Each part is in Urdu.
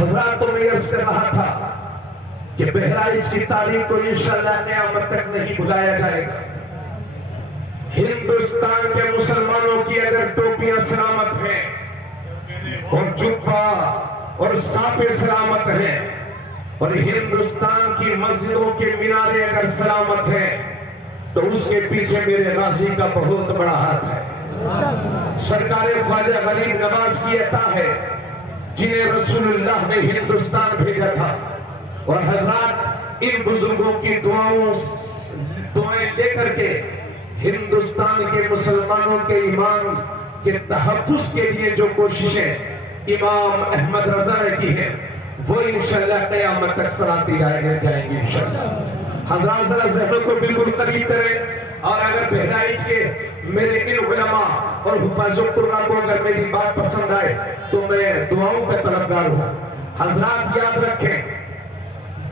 حضرات تو میں عرض کر رہا تھا کہ بہرائچ کی تاریخ کو انشاءاللہ قیامت تک نہیں بھلایا جائے گا۔ ہندوستان کے مسلمانوں کی اگر ٹوپیاں سلامت ہیں اور جبہ اور صافے سلامت ہیں اور ہندوستان کی مسجدوں کے مینارے اگر سلامت ہیں تو اس کے پیچھے میرے غازی کا بہت بڑا ہاتھ ہے۔ سرکار خواجہ غریب نواز کی عطا ہے جنہیں رسول اللہ نے ہندوستان بھیجا تھا، اور حضرات ان بزرگوں کی دعائیں لے کر کے ہندوستان کے مسلمانوں کے ایمان کے تحفظ کے لیے جو کوششیں امام احمد رضا نے کی ہیں وہ انشاءاللہ قیامت تک سراتی جائیں گی انشاءاللہ۔ حضرات ذرا ذہنوں کو بالکل قریب کریں، اور اگر بہرائچ کے میرے ان علماء اور حفاظ القرآن کو اگر میری بات پسند آئے تو میں دعاؤں کا طلبگار ہوں۔ حضرات یاد رکھیں،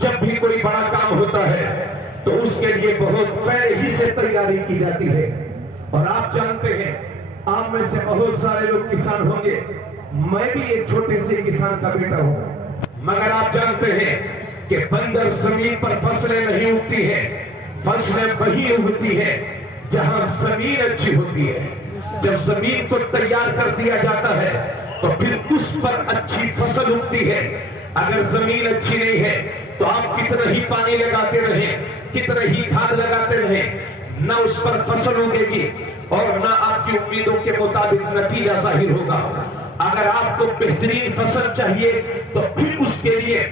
جب بھی کوئی بڑا کام ہوتا ہے تو اس کے لیے بہت پہلے ہی سے تیاری کی جاتی ہے، اور آپ جانتے ہیں آپ میں سے بہت سارے لوگ کسان ہوں گے، میں بھی ایک چھوٹے سے کسان کا بیٹا ہوں، مگر آپ جانتے ہیں کہ بنجر زمین پر فصلیں نہیں اگتی ہیں، فصلیں وہی اگتی ہیں جہاں زمین اچھی ہوتی ہے۔ جب زمین کو تیار کر دیا جاتا ہے تو پھر اس پر اچھی فصل اگتی ہے۔ اگر زمین اچھی نہیں ہے تو آپ کتنا ہی پانی لگاتے رہیں، کتنا ہی کھاد لگاتے رہیں، نہ اس پر فصل اگے گی اور نہ آپ کی امیدوں کے مطابق نتیجہ ظاہر ہوگا۔ اگر آپ کو بہترین فصل چاہیے تو پھر اس کے لیے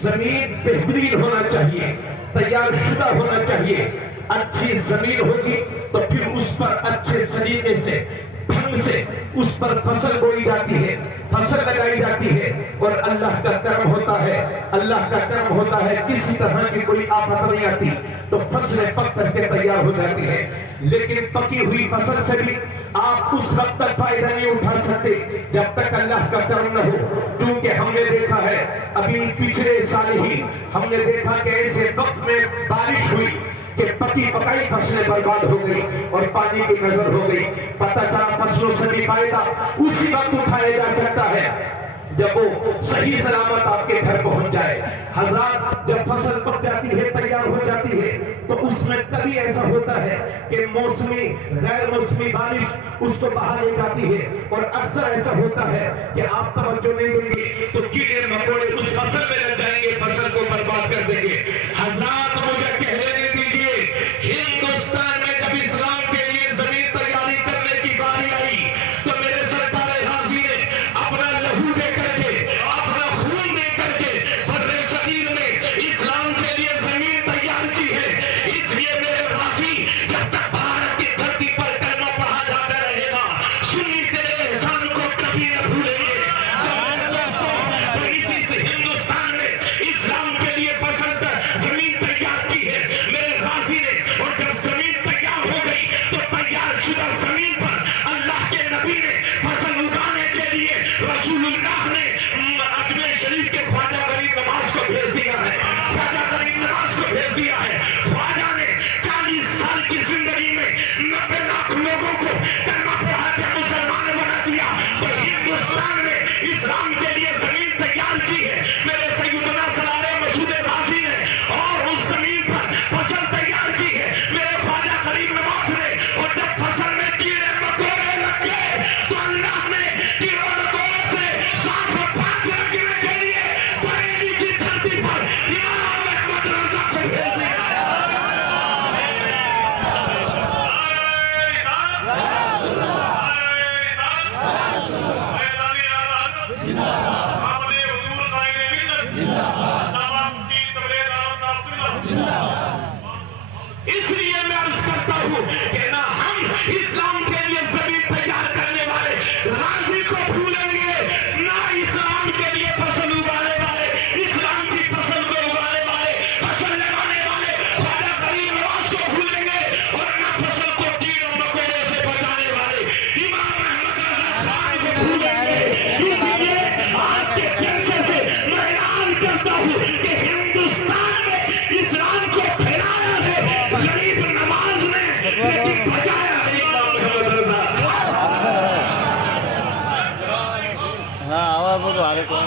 زمین بہترین ہونا چاہیے، تیار شدہ ہونا چاہیے۔ اچھی زمین ہوگی تو پھر اس پر اچھے طریقے سے ڈھنگ سے اس پر فصل بوئی جاتی ہے، فصل لگائی جاتی ہے، اور اللہ کا کرم ہوتا ہے، اللہ کا کرم ہوتا ہے، کسی طرح کی کوئی آفت نہیں آتی تو فصلیں پک کر کے تیار ہو جاتی ہے۔ لیکن پکی ہوئی فصل سے بھی آپ اس وقت تک فائدہ نہیں اٹھا سکتے جب تک اللہ کا کرم نہ ہو، کیونکہ ہم نے دیکھا ہے ابھی پچھلے سال ہی ہم نے دیکھا کہ ایسے وقت میں بارش ہوئی کہ پکی پکائی فصلیں برباد ہو گئی اور پانی کی نظر ہو گئی۔ پتہ چلا فصلوں سے بھی فائدہ اسی وقت اٹھایا جا سکتا ہے جب وہ صحیح سلامت آپ کے گھر پہنچ جائے۔ حضرات جب فصل پک جاتی ہے، تیار ہو جاتی ہے، تو اس میں کبھی ایسا ہوتا ہے کہ موسمی غیر موسمی بارش اس کو بہا لے جاتی ہے، اور اکثر ایسا ہوتا ہے کہ آپ توجہ نہیں دیں گے تو کیڑے مکوڑے اس فصل میں لگ جائیں گے، فصل کو برباد کر دیں گے۔ حضرات مجھے کہہ لینے دیجئے، ہندوستان میں جب اسلام کے لیے زمین تیاری کرنے کی باری آئی تو میرے سرکار غازی نے اپنا لہو دے کر کے، اپنا خون دے کر کے برے صغیر میں اسلام کے لیے زمین تیار کی ہے۔ اس لیے میرے غازی جب تک بھارت کی دھرتی پر کلمہ پڑھا جاتا رہے گا، سنی تیرے احسان کو کبھی نہ بھولیں گے۔ تو میرے دوستوں، تو اسی سے ہندوستان میں اسلام کے لیے فصل زمین تیار کی ہے میرے غازی نے، اور جب زمین تیار ہو گئی تو تیار شدہ زمین پر اللہ کے نبی نے فصل اگانے کے لیے رسول اللہ نے اجمیر شریف کے خواجہ غریب نواز کو بھیج دیا ہے، خواجہ غریب نواز کو بھیج دیا ہے۔ خواجہ نے 40 سال کی زندگی میں 90 لاکھ لوگوں کو کلمہ پڑھا کے مسلمان بنا دیا، تو ہندوستان میں اسلام کے لیے زمین تیار کی ہے میرے سیدنا سالار مسعود غازی نے، اور اس زمین پر فصل تیار کی ہے میرے خواجہ غریب نواز نے، اور جب فصل میں کیڑے مکوڑے لگ گئے تو اللہ نے کیڑے مکوڑے سے صاف و پاک رکھنے کے لیے بریلی کی دھرتی پر امام احمد رضا کو بھیج دیا۔ اس لیے میں عرض کرتا ہوں کہ نہ ہم اسلام کے لیے زمین تیار کرنے والے غازی کو بھولیں گے، نہ اسلام کے لیے فصل اگانے والے، اسلام کی فصل کو اگانے والے، فصل لگانے والے خواجہ غریب نواز کو بھولیں گے، اور نہ فصل کو کیڑوں مکوڑوں سے بچانے والے امام احمد رضا خان کو بھولیں گے۔ اسی لیے آج کے جلسے سے میں اعلان کرتا ہوں کہ ہندوستان میں اسلام کو پھیلایا ہے غریب نواز نے، لیکن بچایا ہے امام احمد رضا۔ ہاں آواز تو آ رہے کون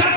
10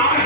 8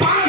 5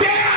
13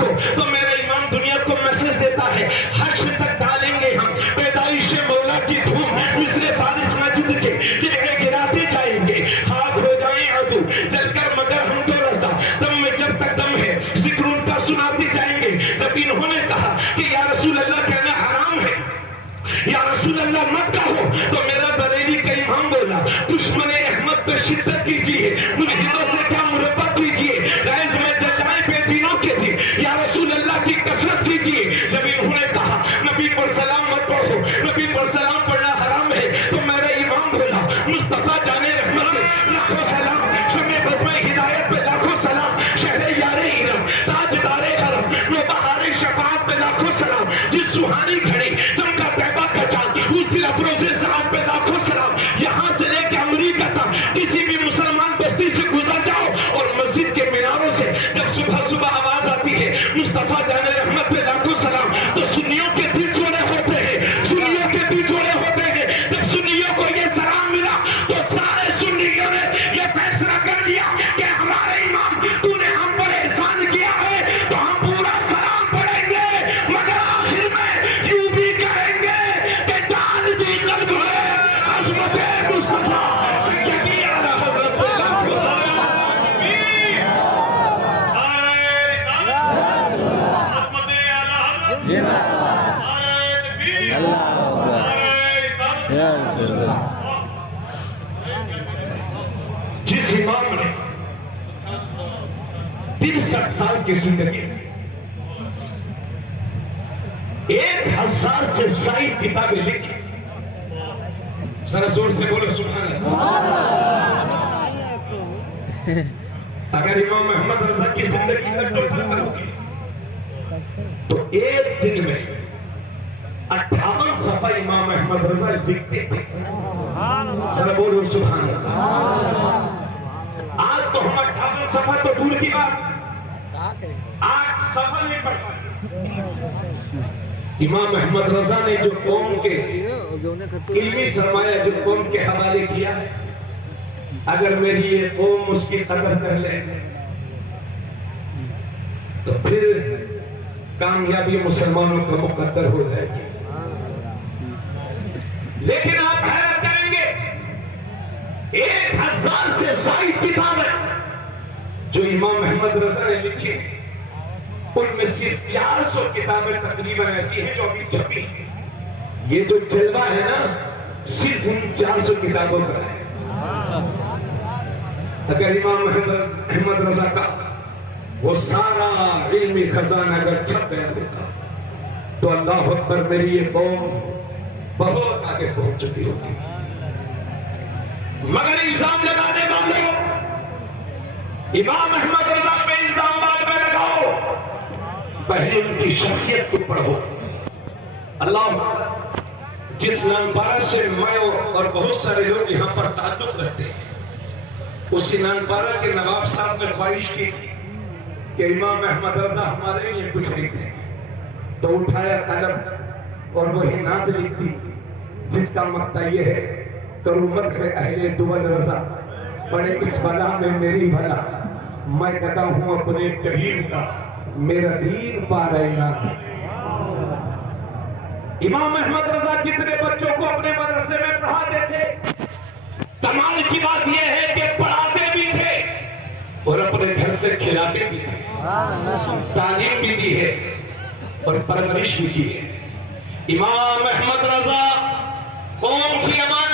کو تو میرا امام دنیا کو میسج دیتا ہے حشر تک ڈالیں گے ہم پیدائش مولا کی دھوم مثل فارس مسجد کے گرے گراتے جائیں گے خاک ہو جائیں عدو جل کر مگر ہم تو رضا دم میں جب تک دم ہے ذکر ان کا سناتے جائیں گے جب انہوں نے کہا کہ یا رسول اللہ کہنا حرام ہے یا رسول اللہ مت کہو تو میرا بریلی کا امام بولا دشمن احمد پہ شدت کیجیے ملحدوں سے کیا مربت کیجیے رائز میں جلائیں بے دینوں کے دن یا رسول اللہ کی کثرت کیجیے جب انہوں نے کہا نبی پر سلام مت پڑھو نبی پر سلام پڑھنا حرام ہے تو میرا امام بولا مصطفیٰ جانے رحمت پہ لاکھوں سلام شمع بزمہ ہدایت پہ لاکھوں سلام شہر یار ایرم تاجدار حرم نوبہار شفاعت پہ لاکھوں سلام جس سوہانی گھڑی چمکا طیبہ کا چاند اس دل افروز صاحب پہ لاکھوں سلام یہاں سے لے کے امریکہ تک کسی بھی مسلمان بستی سے گزر جاؤ اور مسجد کے میناروں سے جب صبح صبح آواز آتی ہے مصطفیٰ جانے رحمت پہ لاکھوں سلام تو سنیوں کے دل چھوڑے ہوتے ہیں سنیوں کے دل چھوڑے ہوتے ہیں جب سنیوں کو یہ سلام ملا تو سارے سنیوں نے یہ فیصلہ کر لیا کہ ہمارے امام تو نے ہم پر احسان کیا ہے تو ہم پورا سلام پڑھیں گے مگر آخر میں یوں بھی کہیں گے کہ ڈال بھی قلب ہے عظمت مصطفیٰ سیدی اعلیٰ حضرت لاکھوں سلام جس امام نے 63 سال کی زندگی میں 1000 سے زائد کتابیں لکھی ذرا زور سے بولو سبحان اللہ اگر امام محمد رضا کی زندگی کا ٹوٹل کرو گے تو ایک دن میں 58 صفحہ امام احمد رضا لکھتے تھے ذرا بولو سبحان اللہ آج تو ہم 58 صفحہ تو دور کی بات 8 صفحہ نہیں پڑھ پاتے امام احمد رضا نے جو قوم کے علمی سرمایہ جو قوم کے حوالے کیا ہے اگر میری یہ قوم اس کی قدر کر لے تو پھر کامیابی مسلمانوں کا مقدر ہو جائے گی لیکن آپ حیرت کریں گے 1000 سے زائد کتابیں جو امام احمد رضا نے لکھی ان میں صرف 400 کتابیں تقریباً ایسی ہیں جو ابھی چھپی یہ جو جلوہ ہے نا صرف ان 400 کتابوں کا ہے اگر امام احمد رضا کا وہ سارا علمی خزانہ اگر چھپ گیا ہوتا تو اللہ اکبر میری یہ قوم بہت آگے پہنچ چکی ہوتی مگر الزام لگانے والوں امام احمد رضا پہ الزام بعد میں لگاؤ پہلے ان کی شخصیت کو پڑھو اللہ جس نانپارہ سے میں اور بہت سارے لوگ یہاں پر تعلق رہتے ہیں اسی نانپارہ کے نواب صاحب نے خواہش کی تھی کہ امام احمد رضا ہمارے لیے کچھ لکھتے تو اٹھایا قلم اور وہی نعت لکھی جس کا مقطع یہ ہے کرومت ہے اہل دول رضا پڑے اس بلا میں میری بھلا میں گدا ہوں اپنے کریم کا میرا دین پا رہے نا امام احمد رضا جتنے بچوں کو اپنے مدرسے میں پڑھاتے تھے کمال کی بات یہ ہے کہ پڑھاتے بھی تھے اور اپنے گھر سے کھلاتے بھی تھے تعلیم بھی دی ہے اور پرورش بھی کی ہے امام احمد رضا قوم کی امان